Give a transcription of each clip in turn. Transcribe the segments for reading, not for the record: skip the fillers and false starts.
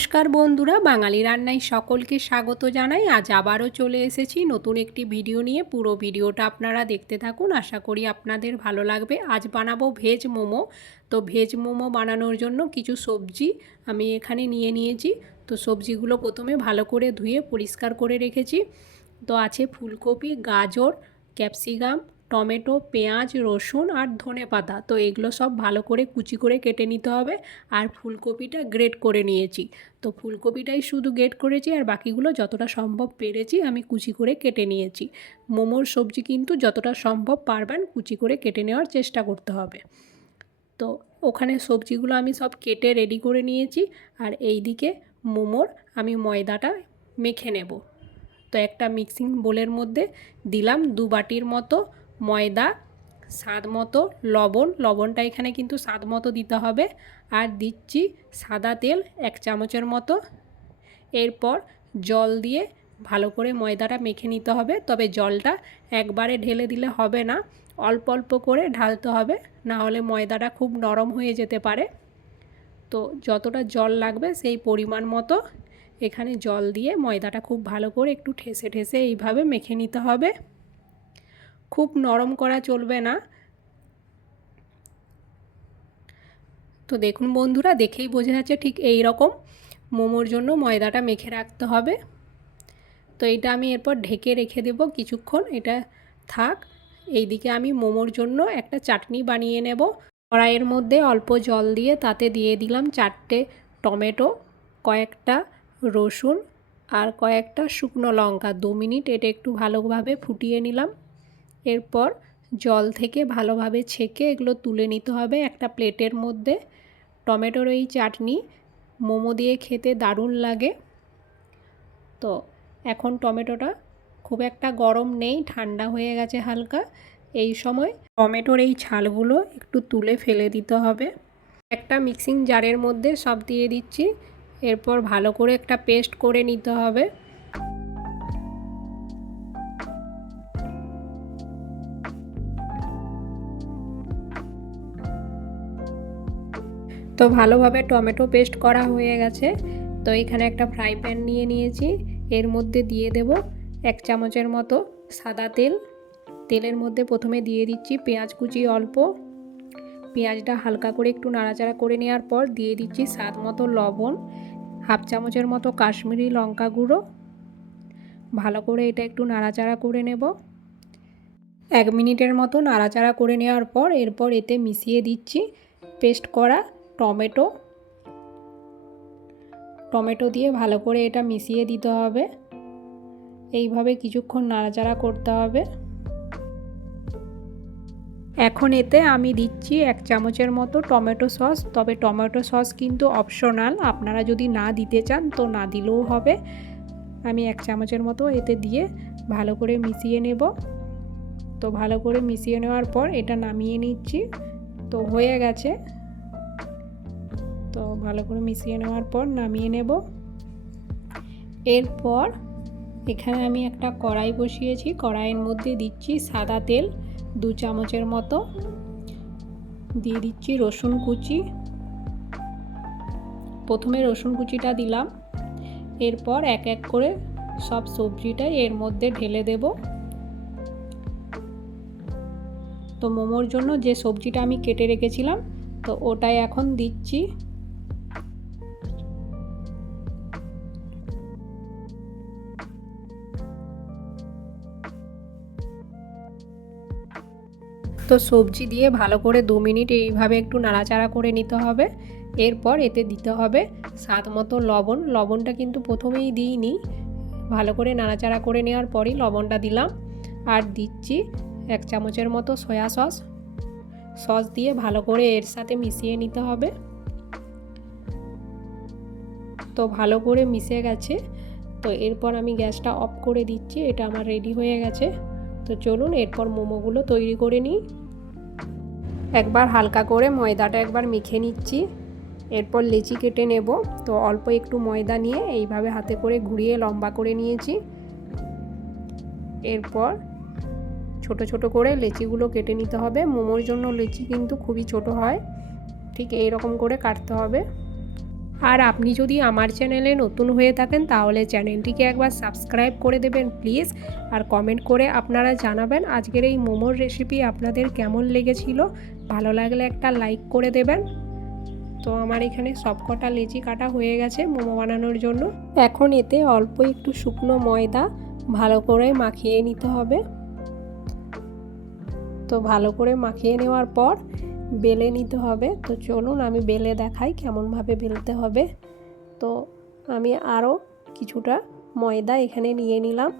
নমস্কার বন্ধুরা, বাঙালি রান্নায় সকলকে স্বাগত জানাই। আজ আবারও চলে এসেছি নতুন একটি ভিডিও নিয়ে। পুরো ভিডিওটা আপনারা দেখতে থাকুন, আশা করি আপনাদের ভালো লাগবে। আজ বানাবো ভেজ মোমো। তো ভেজ মোমো বানানোর জন্য কিছু সবজি আমি এখানে নিয়ে নিয়েছি। তো সবজিগুলো প্রথমে ভালো করে ধুয়ে পরিষ্কার করে রেখেছি। তো আছে ফুলকপি, গাজর, ক্যাপসিকাম, টমেটো, পেঁয়াজ, রসুন আর ধনেপাতা। তো এগুলো সব ভালো করে কুচি করে কেটে নিতে হবে। আর ফুলকপিটা গ্রেট করে নিয়েছি। তো ফুলকপিটাই শুধু গ্রেট করেছি, আর বাকিগুলো যতটা সম্ভব পেরেছি আমি কুচি করে কেটে নিয়েছি। মোমোর সবজি কিন্তু যতটা সম্ভব পারবেন কুচি করে কেটে নেওয়ার চেষ্টা করতে হবে। তো ওখানে সবজিগুলো আমি সব কেটে রেডি করে নিয়েছি। আর এই দিকে মোমোর আমি ময়দাটা মেখে নেব। তো একটা মিক্সিং বোলের মধ্যে দিলাম 2 বাটির মতো ময়দা, স্বাদ মতো লবণটা এখানে কিন্তু স্বাদ মতো দিতে হবে। আর দিচ্ছি সাদা তেল 1 চামচের মতো। এরপর জল দিয়ে ভালো করে ময়দাটা মেখে নিতে হবে। তবে জলটা একবারে ঢেলে দিলে হবে না, অল্প অল্প করে ঢালতে হবে, না হলে ময়দাটা খুব নরম হয়ে যেতে পারে। তো যতটা জল লাগবে সেই পরিমাণ মতো এখানে জল দিয়ে ময়দাটা খুব ভালো করে একটু ঠেসে ঠেসে এইভাবে মেখে নিতে হবে। খুব নরম করা চলবে না। তো দেখুন বন্ধুরা, দেখেই বোঝা যাচ্ছে ঠিক এই রকম মোমোর জন্য ময়দাটা মেখে রাখতে হবে। তো এটা আমি এরপর ঢেকে রেখে দেব কিছুক্ষণ, এটা থাক। এইদিকে আমি মোমোর জন্য একটা চাটনি বানিয়ে নেব। কড়াইয়ের মধ্যে অল্প জল দিয়ে তাতে দিয়ে দিলাম 4টে টমেটো, কয়েকটা রসুন আর কয়েকটা শুকনো লঙ্কা। 2 মিনিট এটা একটু ভালোভাবে ফুটিয়ে নিলাম। এরপর জল থেকে ভালোভাবে ছেঁকে এগুলো তুলে নিতে হবে একটা প্লেটের মধ্যে। টমেটোর এই চাটনি মোমো দিয়ে খেতে দারুণ লাগে। তো এখন টমেটোটা খুব একটা গরম নেই, ঠান্ডা হয়ে গেছে হালকা। এই সময় টমেটোর এই ছালগুলো একটু তুলে ফেলে দিতে হবে। একটা মিক্সিং জারের মধ্যে সব দিয়ে দিচ্ছি। এরপর ভালো করে একটা পেস্ট করে নিতে হবে। তো ভালোভাবে টমেটো পেস্ট করা হয়ে গেছে। তো এখানে একটা ফ্রাই প্যান নিয়ে নিয়েছি। এর মধ্যে দিয়ে দেব 1 চামচের মতো সাদা তেল। তেলের মধ্যে প্রথমে দিয়ে দিচ্ছি পেঁয়াজ কুচি অল্প। পেঁয়াজটা হালকা করে একটু নাড়াচাড়া করে নেওয়ার পর দিয়ে দিচ্ছি স্বাদ মতো লবণ, 1/2 চামচের মতো কাশ্মীরি লঙ্কা গুঁড়ো। ভালো করে এটা একটু নাড়াচাড়া করে নেব। 1 মিনিটের মতো নাড়াচাড়া করে নেওয়ার পর এরপর এতে মিশিয়ে দিচ্ছি পেস্ট করা টমেটো দিয়ে ভালো করে এটা মিশিয়ে দিতে হবে। এইভাবে কিছুক্ষণ নাড়াচাড়া করতে হবে। এখন এতে আমি দিচ্ছি 1 চামচের মতো টমেটো সস। তবে টমেটো সস কিন্তু অপশনাল, আপনারা যদি না দিতে চান তো না দিলেও হবে। আমি 1 চামচের মতো এতে দিয়ে ভালো করে মিশিয়ে নেব। তো ভালো করে মিশিয়ে নেওয়ার পর এটা নামিয়ে নিচ্ছি। তো হয়ে গেছে। তো ভালো করে মিশিয়ে নেওয়ার পর নামিয়ে নেব। এরপর এখানে আমি একটা কড়াই বসিয়েছি। কড়াইয়ের মধ্যে দিচ্ছি সাদা তেল 2 চামচের মতো। দিয়ে দিচ্ছি রসুন কুচি। প্রথমে রসুন কুচিটা দিলাম। এরপর এক এক করে সব সবজিটাই এর মধ্যে ঢেলে দেব। তো মোমোর জন্য যে সবজিটা আমি কেটে রেখেছিলাম তো ওটাই এখন দিচ্ছি। তো সবজি দিয়ে ভালো করে 2 মিনিট এইভাবে একটু নাড়াচাড়া করে নিতে হবে। এরপর এতে দিতে হবে স্বাদ মতো লবণ। লবণটা কিন্তু প্রথমেই দিইনি, ভালো করে নাড়াচাড়া করে নেওয়ার পরই লবণটা দিলাম। আর দিচ্ছি 1 চামচের মতো সয়া সস দিয়ে ভালো করে এর সাথে মিশিয়ে নিতে হবে। তো ভালো করে মিশে গেছে। তো এরপর আমি গ্যাসটা অফ করে দিচ্ছি। এটা আমার রেডি হয়ে গেছে। তো চলুন এরপর মোমোগুলো তৈরি করে নিই। একবার হালকা করে ময়দাটা একবার মেখে নিচ্ছি। এরপর লেচি কেটে নেব। তো অল্প একটু ময়দা নিয়ে এইভাবে হাতে করে ঘুরিয়ে লম্বা করে নিয়েছি। এরপর ছোট ছোট করে লেচিগুলো কেটে নিতে হবে। মোমোর জন্য লেচি কিন্তু খুবই ছোট হয়, ঠিক এই রকম করে কাটতে হবে। আর আপনি যদি আমার চ্যানেলে নতুন হয়ে থাকেন তাহলে চ্যানেলটিকে একবার সাবস্ক্রাইব করে দেবেন প্লিজ। আর কমেন্ট করে আপনারা জানাবেন আজকের এই মোমোর রেসিপি আপনাদের কেমন লেগেছিল। ভালো লাগলে একটা লাইক করে দেবেন। তো আমার এখানে সবকটা লেচি কাটা হয়ে গেছে মোমো বানানোর জন্য। এখন এতে অল্প একটু শুকনো ময়দা ভালো করে মাখিয়ে নিতে হবে। তো ভালো করে মাখিয়ে নেওয়ার পর বেলে নিতে হবে। তো চলুন আমি বেলে দেখাই কেমনভাবে বেলতে হবে। তো আমি আরও কিছুটা ময়দা এখানে নিয়ে নিলাম।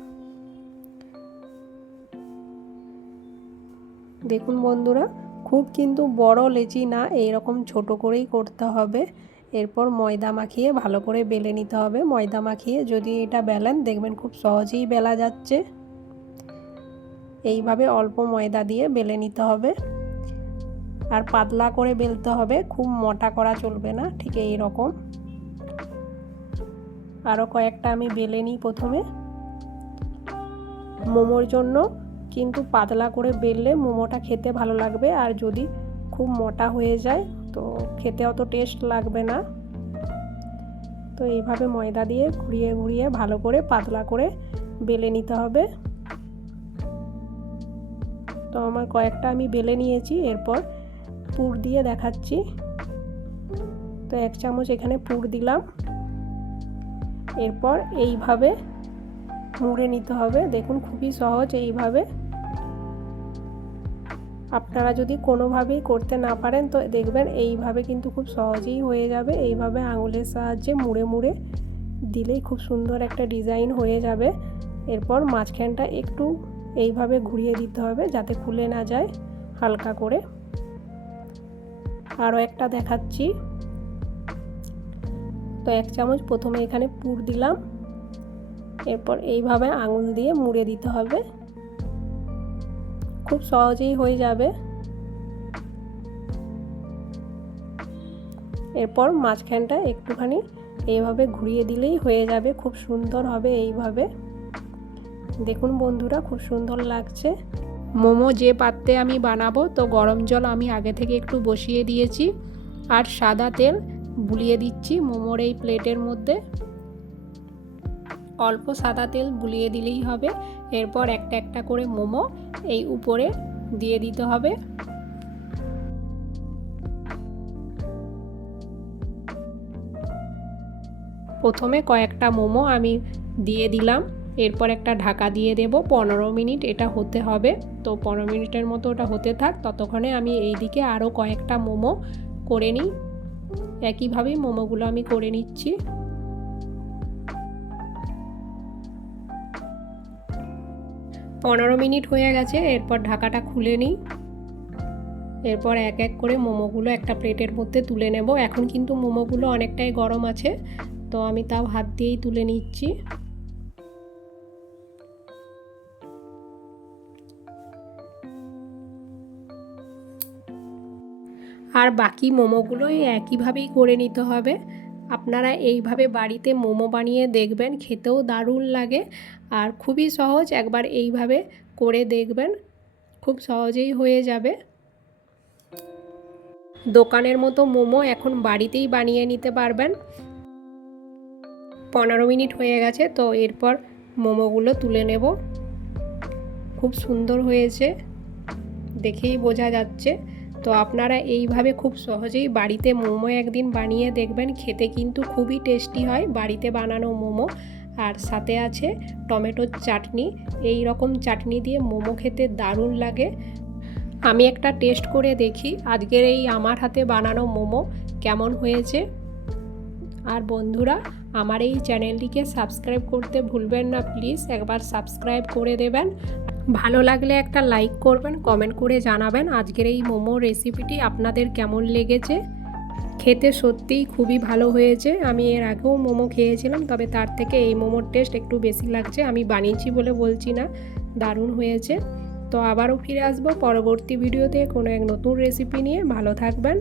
দেখুন বন্ধুরা, খুব কিন্তু বড় লেচি না, এইরকম ছোট করেই করতে হবে। এরপর ময়দা মাখিয়ে ভালো করে বেলে নিতে হবে। ময়দা মাখিয়ে যদি এটা বেলেন দেখবেন খুব সহজেই বেলা যাচ্ছে। এইভাবে অল্প ময়দা দিয়ে বেলে নিতে হবে। আর পাতলা করে বেলতে হবে, খুব মোটা করা চলবে না। ঠিক এই রকম আরও কয়েকটা আমি বেলে নিই প্রথমে। মোমোর জন্য কিন্তু পাতলা করে বেললে মোমোটা খেতে ভালো লাগবে, আর যদি খুব মোটা হয়ে যায় তো খেতে অত টেস্ট লাগবে না। তো এইভাবে ময়দা দিয়ে ঘুরিয়ে ঘুরিয়ে ভালো করে পাতলা করে বেলে নিতে হবে। তো আমার কয়েকটা আমি বেলে নিয়েছি। এরপর পুর দিয়ে দেখাচ্ছি। তো 1 চামচ এখানে পুর দিলাম। এরপর এইভাবে মুড়ে নিতে হবে। দেখুন খুবই সহজ। এইভাবে আপনারা যদি কোনোভাবেই করতে না পারেন তো দেখবেন এইভাবে কিন্তু খুব সহজেই হয়ে যাবে। এইভাবে আঙুলের সাহায্যে মুড়ে মুড়ে দিলেই খুব সুন্দর একটা ডিজাইন হয়ে যাবে। এরপর মাঝখানটা একটু এইভাবে ঘুরিয়ে দিতে হবে যাতে খুলে না যায়, হালকা করে। আরও একটা দেখাচ্ছি। তো 1 চামচ প্রথমে এখানে পুর দিলাম। এরপর এইভাবে আঙুল দিয়ে মুড়ে দিতে হবে। খুব সহজেই হয়ে যাবে। এরপর মাঝখানটা একটুখানি এইভাবে ঘুরিয়ে দিলেই হয়ে যাবে। খুব সুন্দর হবে এইভাবে। দেখুন বন্ধুরা, খুব সুন্দর লাগছে। মোমো যে পাত্রে আমি বানাবো তো গরম জল আমি আগে থেকে একটু বসিয়ে দিয়েছি, আর সাদা তেল বুলিয়ে দিচ্ছি মোমোর এই প্লেটের মধ্যে। অল্প সাদা তেল বুলিয়ে দিলেই হবে। এরপর একটা একটা করে মোমো এই উপরে দিয়ে দিতে হবে। প্রথমে কয়েকটা মোমো আমি দিয়ে দিলাম। এরপর একটা ঢাকা দিয়ে দেব। 15 মিনিট এটা হতে হবে। তো 15 মিনিটের মতো ওটা হতে থাক, ততক্ষণে আমি এইদিকে আরও কয়েকটা মোমো করে নিই। একইভাবেই মোমোগুলো আমি করে নিচ্ছি। পনেরো মিনিট হয়ে গেছে। এরপর ঢাকাটা খুলে নিই। এরপর এক এক করে মোমোগুলো একটা প্লেটের মধ্যে তুলে নেব। এখন কিন্তু মোমোগুলো অনেকটাই গরম আছে, তো আমি তাও হাত দিয়েই তুলে নিচ্ছি। আর বাকি মোমোগুলোই একইভাবেই করে নিতে হবে। আপনারা এইভাবে বাড়িতে মোমো বানিয়ে দেখবেন, খেতেও দারুণ লাগে আর খুবই সহজ। একবার এইভাবে করে দেখবেন, খুব সহজেই হয়ে যাবে। দোকানের মতো মোমো এখন বাড়িতেই বানিয়ে নিতে পারবেন। 15 মিনিট হয়ে গেছে। তো এরপর মোমোগুলো তুলে নেব। খুব সুন্দর হয়েছে, দেখেই বোঝা যাচ্ছে। তো আপনারা এইভাবে খুব সহজেই বাড়িতে মোমো একদিন বানিয়ে দেখবেন, খেতে কিন্তু খুবই টেস্টি হয় বাড়িতে বানানো মোমো। আর সাথে আছে টমেটোর চাটনি। এই রকম চাটনি দিয়ে মোমো খেতে দারুণ লাগে। আমি একটা টেস্ট করে দেখি আজকের এই আমার হাতে বানানো মোমো কেমন হয়েছে। আর বন্ধুরা, আমার এই চ্যানেলটিকে সাবস্ক্রাইব করতে ভুলবেন না প্লিজ, একবার সাবস্ক্রাইব করে দেবেন। ভালো লাগলে একটা লাইক করবেন, কমেন্ট করে জানাবেন আজকের এই মোমো রেসিপিটি আপনাদের কেমন লেগেছে। খেতে সত্যিই খুবই ভালো হয়েছে। আমি এর আগেও মোমো খেয়েছিলাম, তবে তার থেকে এই মোমোর টেস্ট একটু বেশি লাগছে। আমি বানিয়েছি বলে বলছি না, দারুণ হয়েছে। তো আবারও ফিরে আসবো পরবর্তী ভিডিওতে কোনো এক নতুন রেসিপি নিয়ে। ভালো থাকবেন।